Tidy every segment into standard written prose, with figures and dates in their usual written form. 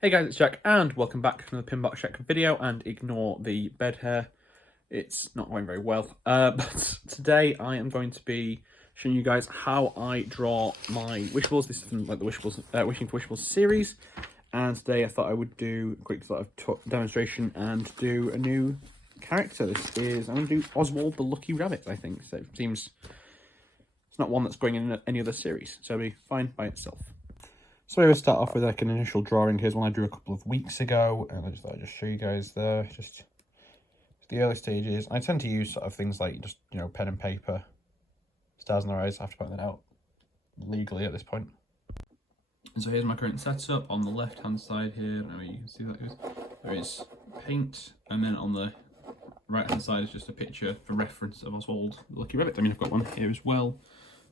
Hey guys, it's Jack, and welcome back to another Pinbox Check video, and ignore the bed hair. It's not going very well. But today I am going to be showing you guys how I draw my Wishables. This is from like the Wishables, Wishing for Wishables series. And today I thought I would do a quick sort of demonstration and do a new character. I'm going to do Oswald the Lucky Rabbit, I think. So it seems it's not one that's going in any other series, so it'll be fine by itself. So we will start off with like an initial drawing. Here's one I drew a couple of weeks ago, and I just thought I'd just show you guys there. Just the early stages. I tend to use sort of things like just, you know, pen and paper. Stars in their eyes. I have to point that out legally at this point. And so here's my current setup. On the left hand side here, I don't know if you can see that, there is paint, and then on the right hand side is just a picture for reference of Oswald the Lucky Rabbit. I mean, I've got one here as well.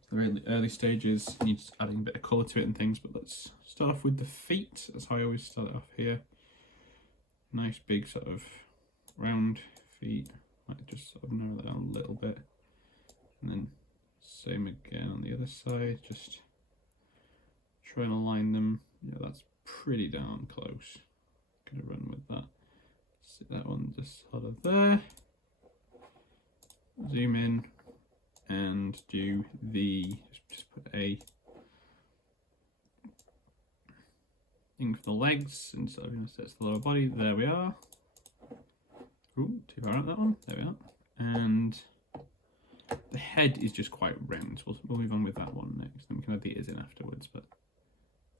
The really early stages, needs adding a bit of colour to it and things, but let's start off with the feet. That's how I always start it off here. Nice big sort of round feet. Might just sort of narrow that down a little bit. And then same again on the other side, just try and align them. Yeah, that's pretty darn close. Gonna run with that. Sit that one just sort of there. Zoom in. And do the, just put a thing for the legs and sort of, you know, sets the lower body. There we are. Ooh, too far out that one. There we are. And the head is just quite round. So we'll move on with that one next. Then we can add the ears in afterwards. But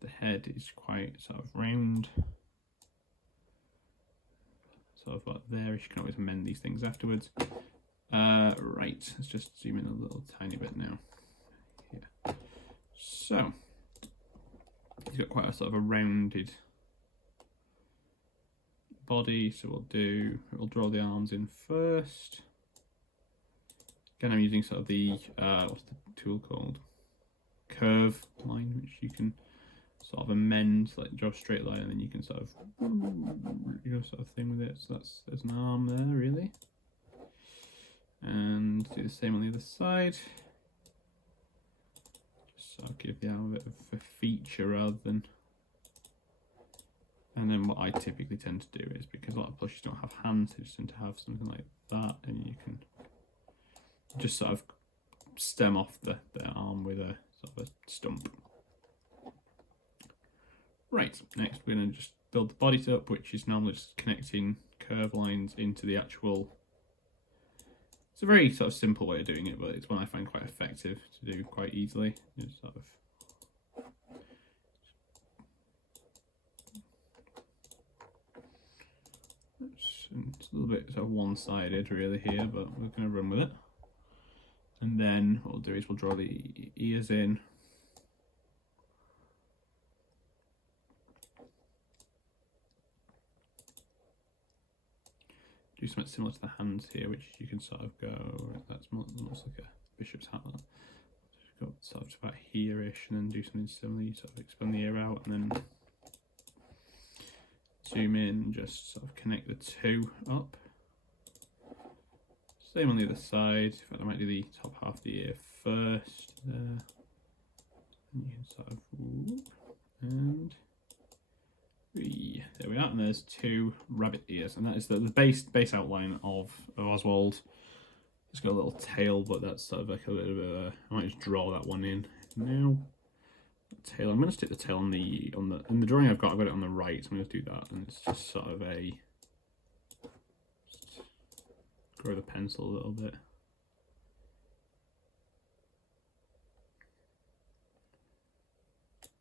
the head is quite sort of round. Sort of like there. You can always amend these things afterwards. Right, let's just zoom in a little tiny bit now. Here. So, he's got quite a sort of a rounded body, so we'll draw the arms in first. Again, I'm using sort of the, what's the tool called? Curve line, which you can sort of amend, like draw a straight line, and then you can sort of, you know, sort of thing with it. So there's an arm there, really. And do the same on the other side. Just sort of give the arm a bit of a feature rather than. And then what I typically tend to do is, because a lot of plushies don't have hands, they just tend to have something like that, and you can just sort of stem off the arm with a sort of a stump. Right, next we're going to just build the body up, which is normally just connecting curve lines into the actual. It's a very sort of simple way of doing it, but it's one I find quite effective to do quite easily. It's sort of it's a little bit sort of one-sided really here, but we're going to run with it. And then what we'll do is we'll draw the ears in. Do something similar to the hands here, which you can sort of go, that's almost like a bishop's hat. Just go sort of about here-ish, and then do something similar. You sort of expand the ear out, and then zoom in, and just sort of connect the two up. Same on the other side. In fact, I might do the top half of the ear first. There. And you can sort of, and there we are, and there's two rabbit ears, and that is the base outline of Oswald. It's got a little tail, but that's sort of like a little bit of a, I might just draw that one in now. Tail. I'm going to stick the tail in the drawing I've got it on the right, so I'm going to do that, and it's just sort of a, just grow the pencil a little bit.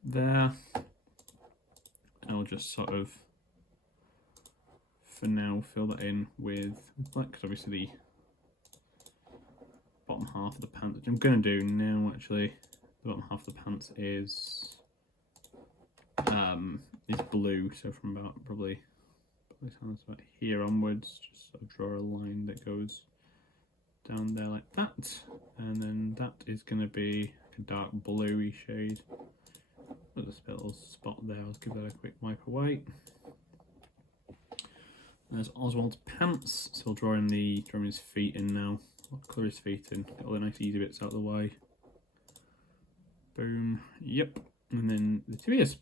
There. I'll just sort of, for now, fill that in with black, because obviously the bottom half of the pants, which I'm going to do now actually, the bottom half of the pants is blue, so from about probably about here onwards, just sort of draw a line that goes down there like that, and then that is going to be like a dark bluey shade. There's a little spot there, I'll give that a quick wipe away. There's Oswald's pants, so we'll draw his feet in now. I'll colour his feet in, get all the nice easy bits out of the way. Boom, yep, and then the two ears.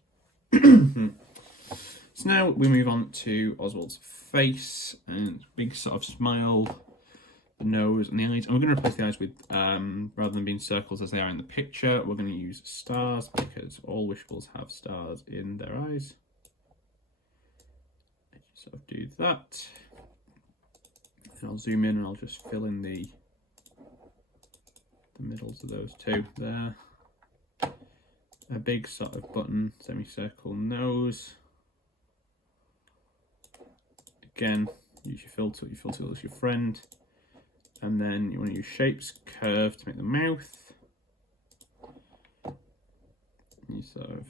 So now we move on to Oswald's face, and big sort of smile, the nose and the eyes. And we're going to replace the eyes with, rather than being circles as they are in the picture, we're going to use stars, because all Wishables have stars in their eyes. Sort of do that. And I'll zoom in and I'll just fill in the middles of those two there. A big sort of button semicircle nose. Again, use your filter is your friend. And then you want to use shapes, curve to make the mouth. You sort of,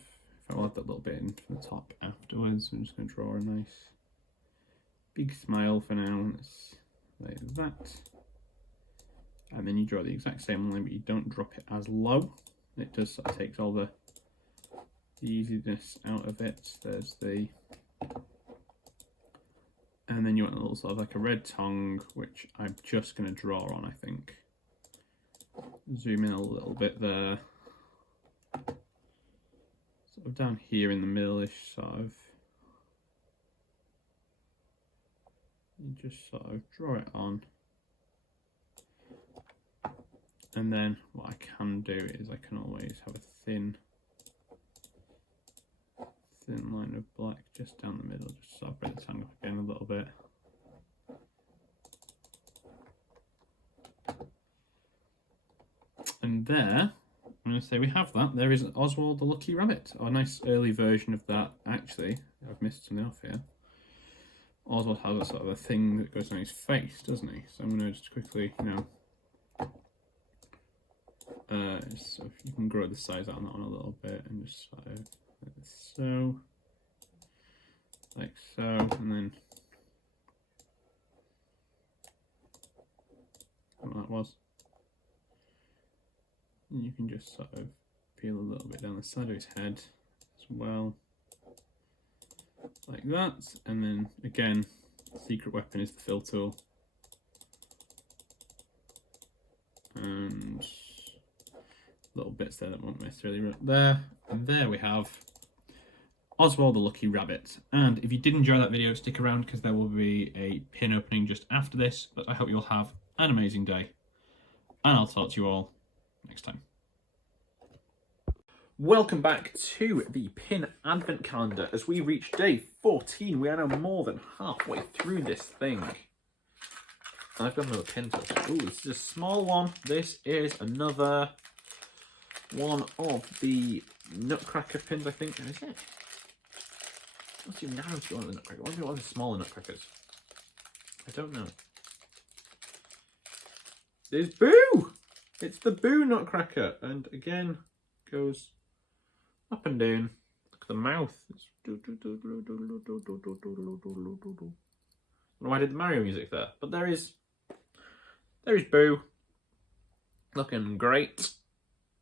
I'll add that little bit in from the top afterwards. I'm just going to draw a nice big smile for now. It's like that. And then you draw the exact same line, but you don't drop it as low. It just sort of takes all the easiness out of it. There's the, and then you want a little sort of like a red tongue, which I'm just going to draw on, I think. Zoom in a little bit there. Sort of down here in the middle-ish, sort of. You just sort of draw it on. And then what I can do is I can always have a thin line of black just down the middle, just sort of break the tongue up again a little bit. And there, I'm going to say we have that. There is Oswald the Lucky Rabbit, or a nice early version of that. Actually, I've missed something off here. Oswald has a sort of a thing that goes on his face, doesn't he? So I'm going to just quickly, so if you can grow the size out on that one a little bit and just sort of like so, and then what that was. And you can just sort of peel a little bit down the side of his head as well, like that. And then again, secret weapon is the fill tool. And little bits there that won't necessarily there. And there we have Oswald the Lucky Rabbit. And if you did enjoy that video, stick around because there will be a pin opening just after this. But I hope you'll have an amazing day. And I'll talk to you all next time. Welcome back to the pin advent calendar. As we reach day 14, we are now more than halfway through this thing. I've got another pin to open. Ooh, this is a small one. This is another one of the Nutcracker pins, I think. Is it? What's too narrow to one of the Nutcracker? What are the smaller Nutcrackers? I don't know. There's Boo! It's the Boo Nutcracker. And again, goes up and down. Look at the mouth. It's why I did the Mario music there. But there is Boo. Looking great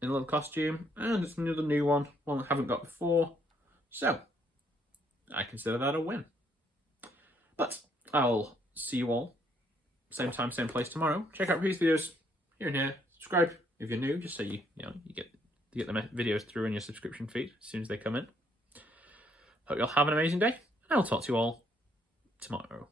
in a little costume. And it's another new one I haven't got before. So, I consider that a win. But I'll see you all same time, same place tomorrow. Check out previous videos here and here. Subscribe if you're new, just so you get the videos through in your subscription feed as soon as they come in. Hope you'll have an amazing day. I'll talk to you all tomorrow.